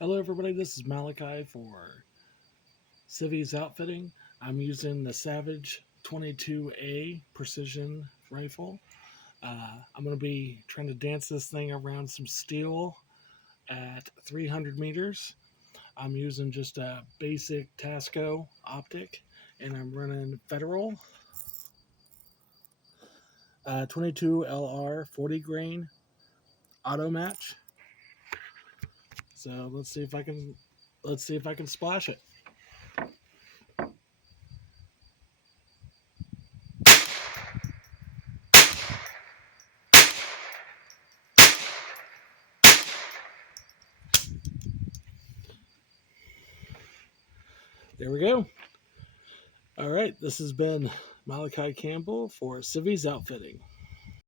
Hello everybody, this is Malachi for Civies Outfitting. I'm using the Savage 22A Precision Rifle. I'm going to be trying to dance this thing around some steel at 300 meters. I'm using just a basic Tasco Optic, and I'm running Federal 22 LR 40 grain auto match. So let's see if I can splash it. There we go. All right, this has been Malachi Campbell for Civies Outfitting.